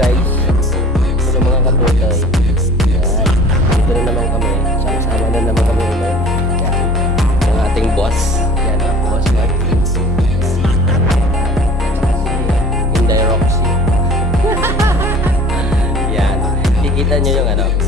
guys. Ito na mga kabutoy. Yan. Dito na naman kami. Sama-sama na naman kami ulit. Yan. Ang ating boss. Yan ang boss Mark. Inday Roxy. Yan. Kikita nyo yung ano.